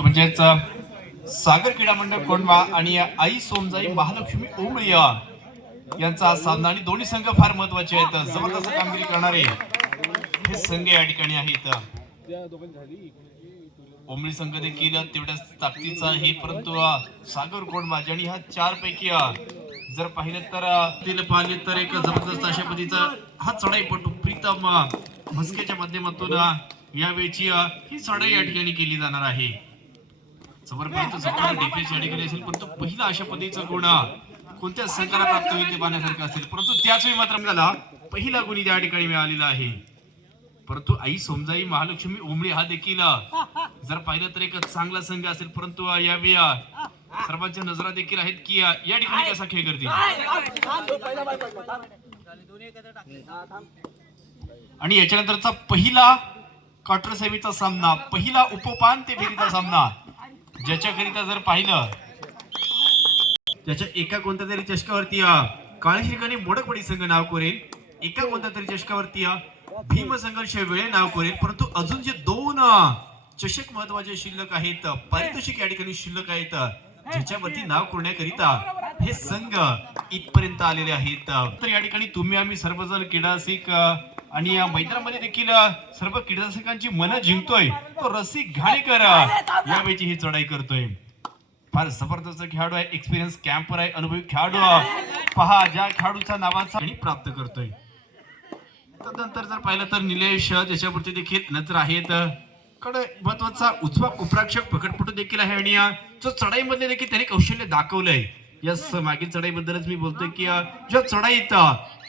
म्हणजेच सागर क्रीडा मंडळ कोंढवा आणि आई सोमजाई महालक्ष्मी ओंबळिया यांचा सामना आणि दोन्ही संघ फार महत्वाचे आहेत. जबरदस्त कामगिरी करणारे हे संघ या ठिकाणी आहेत. ओंबळी संघ देखील तेवढ्याच ताकदीचा आहे, परंतु सागर कोंढवा आणि ह्या चार पैकी जर पाहिलं तर पाहिले तर एक जबरदस्त अशा पद्धतीचा हा चढाईपटू प्रीतम म्हस्केच्या माध्यमातून यावेळची ही चढाई या ठिकाणी केली जाणार आहे. जबरदस्त डिफेन्स या ठिकाणी असेल, परंतु पहिला अशा पद्धतीचा गुण कोणत्या संघाला प्राप्त होईल ते पाहण्यासारखं असेल. परंतु त्याच वेळी मात्र मला पहिला गुण या ठिकाणी मिळालेला आहे. परंतु आई सोमजाई महालक्ष्मी ओंबळी हा देखील जर पाहिलं तर एक चांगला संघ असेल, परंतु यावेळी सर्वांच्या नजरा देखील आहेत की या ठिकाणी कसा खेळ करतील. आणि याच्यानंतरचा पहिला क्वार्टर सेमीचा सामना, पहिला उपोपांत्य फेरीचा सामना, ज्याच्याकरिता जर पाहिलं त्याच्या एका कोणत्या तरी चषकावरती काळेश्रीकाने मोडकवाडी संघ नाव करेल, एका कोणत्या तरी चषकावरती भीम संघर्ष वेळे नाव करेल. परंतु अजून जे दोन चषक महत्वाचे शिल्लक आहेत, पारितोषिक या ठिकाणी शिल्लक आहेत, ज्याच्यावरती नाव करण्याकरिता हे संघ इथपर्यंत आलेले आहेत. तर या ठिकाणी तुम्ही आम्ही सर्वजण क्रीडासिक आणि या मैदानामध्ये देखील सर्व क्रीडासिकांची मन जिंकतोय. तो रसिक घाणेकर यावेळी ही चढाई करतोय. फार जबरदस्त खेळाडू आहे, एक्सपिरियन्स कॅम्पर आहे, अनुभवी खेळाडू. पहा ज्या खेळाडूचा नावाचा प्राप्त करतोय. त्यानंतर जर पाहिलं तर निलेश त्याच्यावरती देखील नजर आहेत. कडे महत्वाचा उजवा उपराक्षक पकडपटू देखील आहे आणि जो चढाईमध्ये देखील त्याने कौशल्य दाखवलंय. या मागील चढाईबद्दलच मी बोलतोय की ज्या चढाईत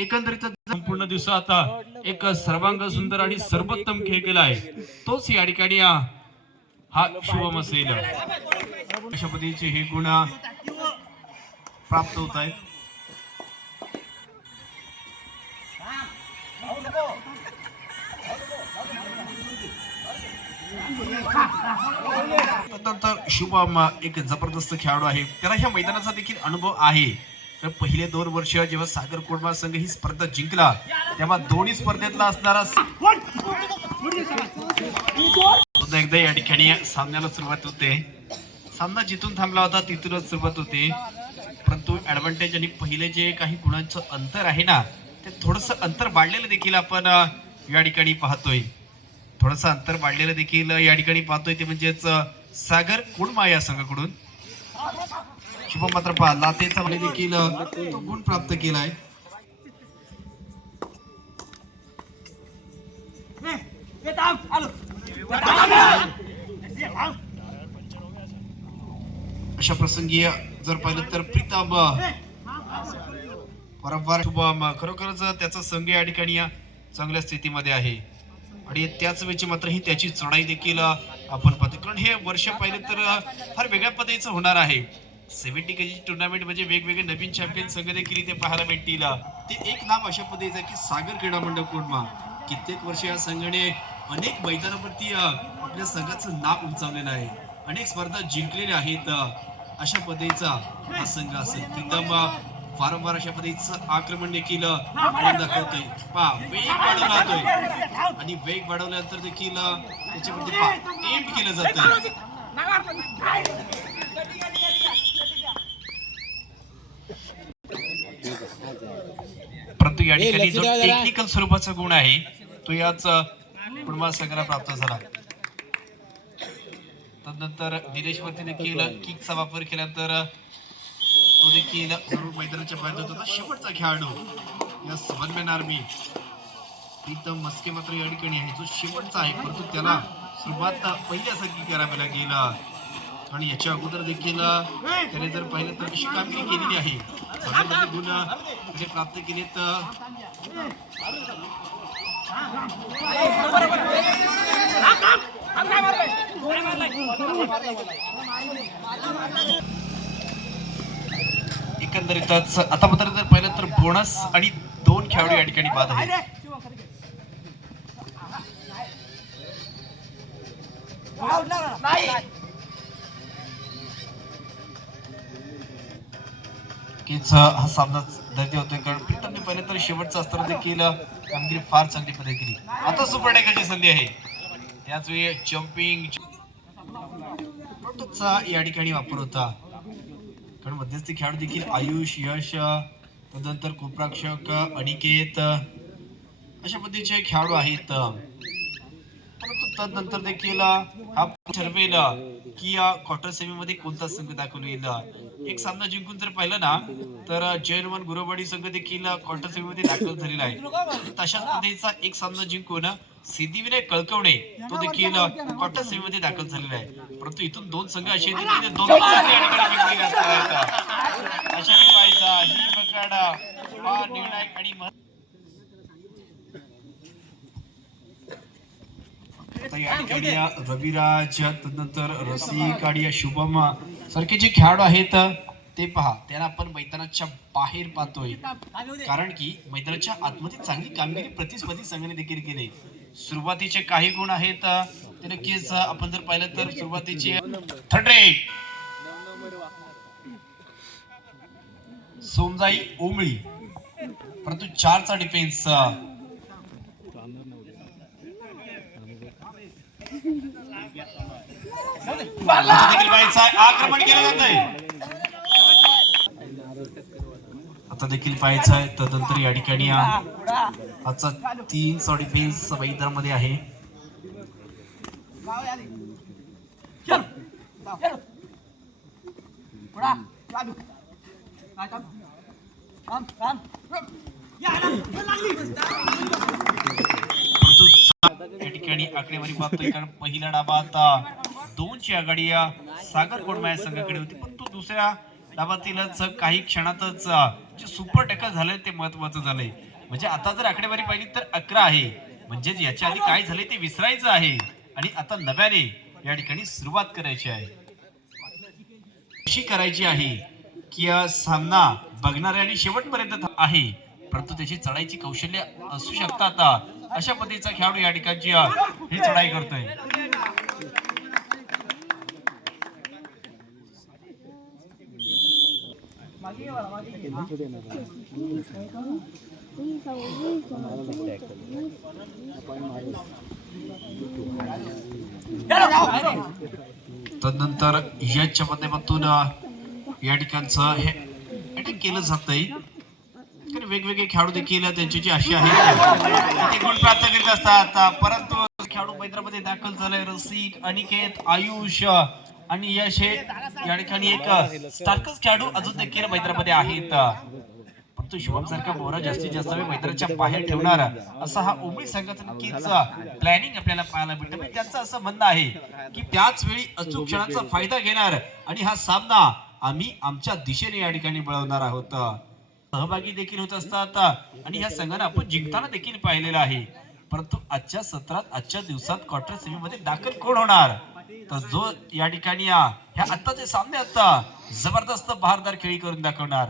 एकंदरीत संपूर्ण दिवसात एक सर्वांग सुंदर आणि सर्वोत्तम खेळ केला आहे, तोच या ठिकाणी हा शुभम असेल. अशा पद्धतीचे हे गुण प्राप्त होत आहेत. तर शुभम एक जबरदस्त खेळाडू आहे, त्याला ह्या मैदानाचा देखील अनुभव आहे. तर पहिले 2 वर्ष जेव्हा सागर कोंढवा संघ ही स्पर्धा जिंकला, तेव्हा दोन्ही स्पर्धेतला असणारा एकदा या ठिकाणी सामन्याला सुरुवात होते. सामना जिथून थांबला होता तिथूनच सुरुवात होते, परंतु ऍडव्हान्टेज आणि पहिले जे काही गुणांचं अंतर आहे ना, ते थोडंसं अंतर वाढलेलं देखील आपण या ठिकाणी पाहतोय. थोडंसं अंतर वाढलेलं देखील या ठिकाणी पाहतोय, ते म्हणजेच सागर कोंढवा या संघाकडून. शुभम मात्र लातेचा देखील तो गुण प्राप्त केलाय. अशा प्रसंगी जर पाहिलं तर प्रीतम वारंवार शुभम खरोखरच त्याचा संघ या ठिकाणी चांगल्या स्थितीमध्ये आहे आणि त्याच वेळी मात्र ही त्याची चढाई देखील आपण पाहतो. कारण हे वर्ष पाहिलं तर फार वेगळ्या पद्धतीचं होणार आहे. 70 केजी टुर्नामेंट म्हणजे वेगवेगळे नवीन चॅम्पियन संघ देखील इथे पाहायला भेटतील. ते एक नाव अशा पद्धतीचं आहे की सागर क्रीडा मंडळ कोंढवा. कित्येक वर्ष या संघाने अनेक मैदानावरती आपल्या संघाचं नाव उंचावलेलं आहे, अनेक स्पर्धा जिंकलेल्या आहेत. अशा पद्धतीचा हा संघ असेल. प्रीतम वारंवार अशा पद्धतीचं आक्रमण देखील दाखवतोय. वेग वाढवला जातोय आणि वेग वाढवल्यानंतर देखील त्याच्यामध्ये एम केलं जातं. परंतु या ठिकाणी जो टेक्निकल स्वरूपाचा गुण आहे तो याच कोंढवा संघाला प्राप्त झाला. तदनंतर निलेश वरती देखील किकचा वापर केल्यानंतर तो देखील मैदानाच्या बाहेर जात होता. शेवटचा खेळाडू या समन्वयन आर्मी प्रीतम म्हस्के मात्र या ठिकाणी आहे, जो शेवटचा आहे, परंतु त्याला सुरुवात पहिल्यासारखी करावी लागेल. आणि याच्या अगोदर देखील त्याने जर पाहिलं तर अशी कामगिरी केलेली आहे, सगळ्यांमध्ये गुण त्याने प्राप्त केलेत. एकंदरीतच आतापर्यंत जर पाहिलं तर बोनस आणि 2 खेळाडू या ठिकाणी बाद आहेत. हा सामना धैर्य होतोय, कारण प्रीतमने पहिले तर शेवटचा असताना देखील कामगिरी फार चांगली पद्धतीने केली. आता सुपर टायगरची संधी आहे. त्याच वेळी जम्पिंग चा या ठिकाणी वापर होता. कारण मध्यस्थी खेळाडू देखील आयुष, यश, तदनंतर कुप्राक्षक, अनिकेत अशा पद्धतीचे खेळाडू आहेत. परंतु तदनंतर देखील हा ठरवेल की क्वार्टर सेमी मध्ये कोणता संघ दाखल होईल. एक सामना जिंकून जर पाहिलं ना तर जैनवन गुरुवाडी संघ देखील क्वार्टर सेमी मध्ये दाखल झालेला आहे. तशाच पद्धतीचा एक सामना जिंकून सिद्धिविनायक कळकवणे तो देखील क्वार्टर सेमी मध्ये दाखल झालेला आहे. परंतु इथून दोन संघ असे आहेत की दोन जिंकलेले असतात. अशा पाहिजे ही पकड हा निर्णायक आणि या ठिकाणी रविराज, तदनंतर रसिक आणि शुभम सारखे जे खेळाडू आहेत ते पहा, त्यांना आपण मैदानाच्या बाहेर पाहतोय. कारण की मैदानाच्या आतमध्ये चांगली कामगिरी प्रतिस्पर्धी संघाने देखील केली. सुरुवातीचे काही गुण आहेत ते नक्कीच आपण जर पाहिलं तर सुरुवातीचे थर्डे सोमजाई ओमळी, परंतु 4चा डिफेन्स आक्रमण केलं जात आहे. आता देखील पाहायचं आहे. तदनंतर या ठिकाणी आजचा 3चा डिफेन्स मैदानामध्ये आहे. या ठिकाणी आकडेवारी पाहतोय कारण पहिला डाबा आता 2ची आघाडी सागर गोडमाया संघाकडे होती, पण तो दुसऱ्या डाबातीलच काही क्षणातच जे सुपर टॅकल झालंय ते महत्वाचं झालंय. म्हणजे आता जर आकडेवारी पाहिली तर 11 आहे. म्हणजे याच्या आधी काय झाले ते विसरायचं आहे आणि आता नव्याने या ठिकाणी सुरुवात करायची आहे. अशी करायची आहे की सामना बघणाऱ्यांनी शेवटपर्यंत आहे, परंतु त्याची चढाईची कौशल्य असू शकतात. अशा पद्धतीचा खेळाडू या ठिकाणची ही चढाई करतोय. तदनंतर याच्या माध्यमातून या ठिकाणचं हे अटॅक केलं जातंय. वेगवेगळे खेळाडू देखील त्यांची जी अशी आहे गुण प्राप्त करीत असतात, परंतु खेळाडू मैदानामध्ये दाखल झालाय. रसिक, अनिकेत, आयुष आणि यश हे या ठिकाणी एक स्टार्कच खेळाडू अजून देखील मैदानामध्ये आहेत. परंतु शुभम सारखा बोरा जास्तीत जास्त वेळ मैदानाच्या बाहेर ठेवणार असा हा उमेद संघाचा नक्कीच प्लॅनिंग आपल्याला पाहायला मिळतं. म्हणजे त्यांचं असं म्हणणं आहे की त्याच वेळी अचूक क्षणाचा फायदा घेणार आणि हा सामना आम्ही आमच्या दिशेने या ठिकाणी वळवणार आहोत. सहभागी देखील होत असतात आणि ह्या संघाने आपण जिंकताना देखील पाहिलेलं आहे. परंतु आजच्या सत्रात आजच्या दिवसात क्वार्टर सेमी मध्ये दाखल कोण होणार, तर जो या ठिकाणी ह्या आत्ताचे सामने आता जबरदस्त बहारदार खेळी करून दाखवणार.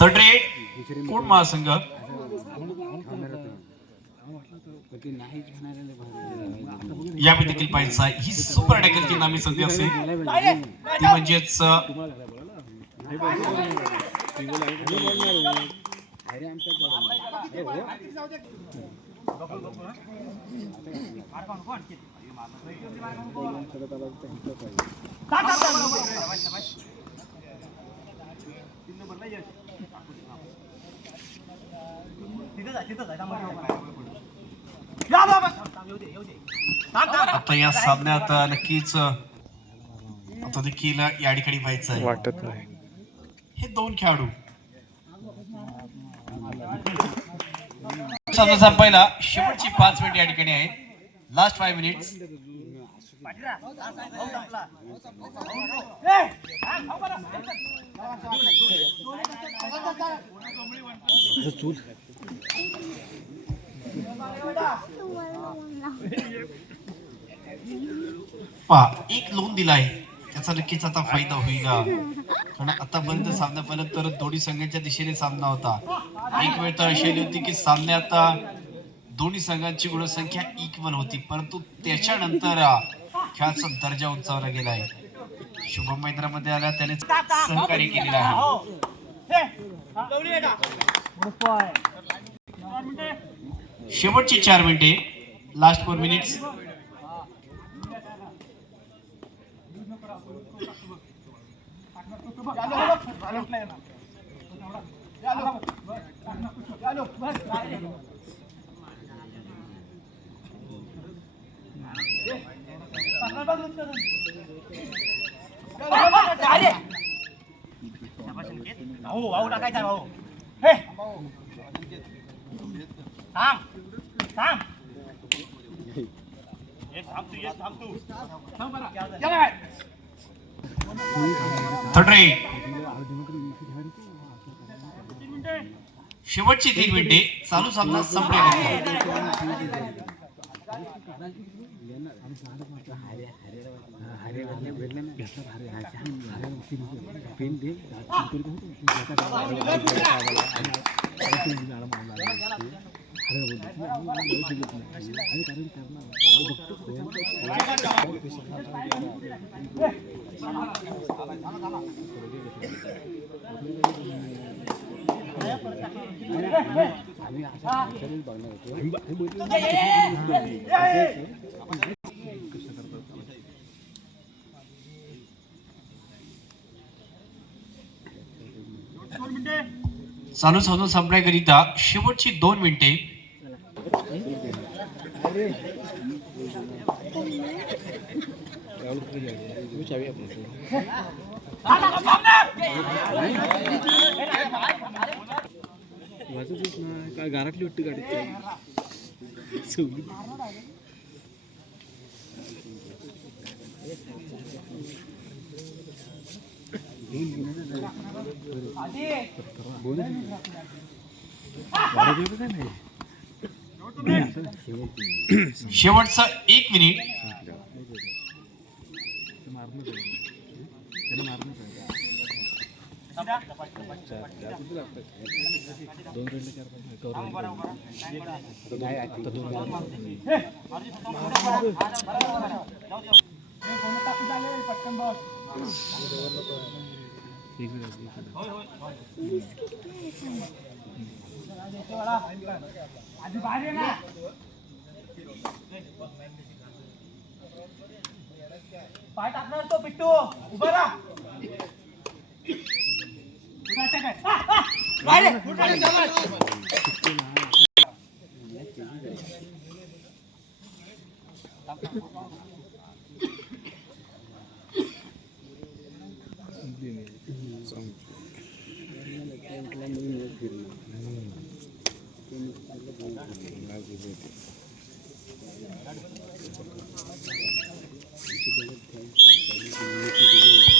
तडरे कोण महासंघ यामध्ये देखील पाहिजे ही सुपर टॅकलची नामी संधी असेल ती म्हणजेच आता या सामन्यात नक्कीच आता देखील या ठिकाणी व्हायचं वाटत नाही. हे दोन खेळाडू सामना संपायला शेवटची 5 मिनिट या ठिकाणी आहेत. Last 5 minutes. पहा एक लोन दिलाय त्याचा नक्कीच आता फायदा होईल, कारण आतापर्यंत सामन्यापर्यंत तर दोन्ही संघांच्या दिशेने सामना होता. एक वेळ तर अशी आली होती की सामन्यात दोन्ही संघांची गुणसंख्या इक्वल होती, परंतु त्याच्यानंतर खेळाचा दर्जा उंचावला गेलाय. शुभम मैदानामध्ये आला त्याने सहकार्य केलेलं आहे. शेवटची 4 मिनिटे, लास्ट 4 मिनिट्स. भाऊ टाकायचा भाऊ. हे थांब थांब थर्ड, शेवटची 3 मिनिटे, चालू सामना संपलेला. चालू सामना संपण्याकरिता शेवटची 2 मिनिटे. काय घरातली वाटते गाडी शेवटचा 1 मिनिट. पाय टाकणार तो पिट्टू उभा राहा.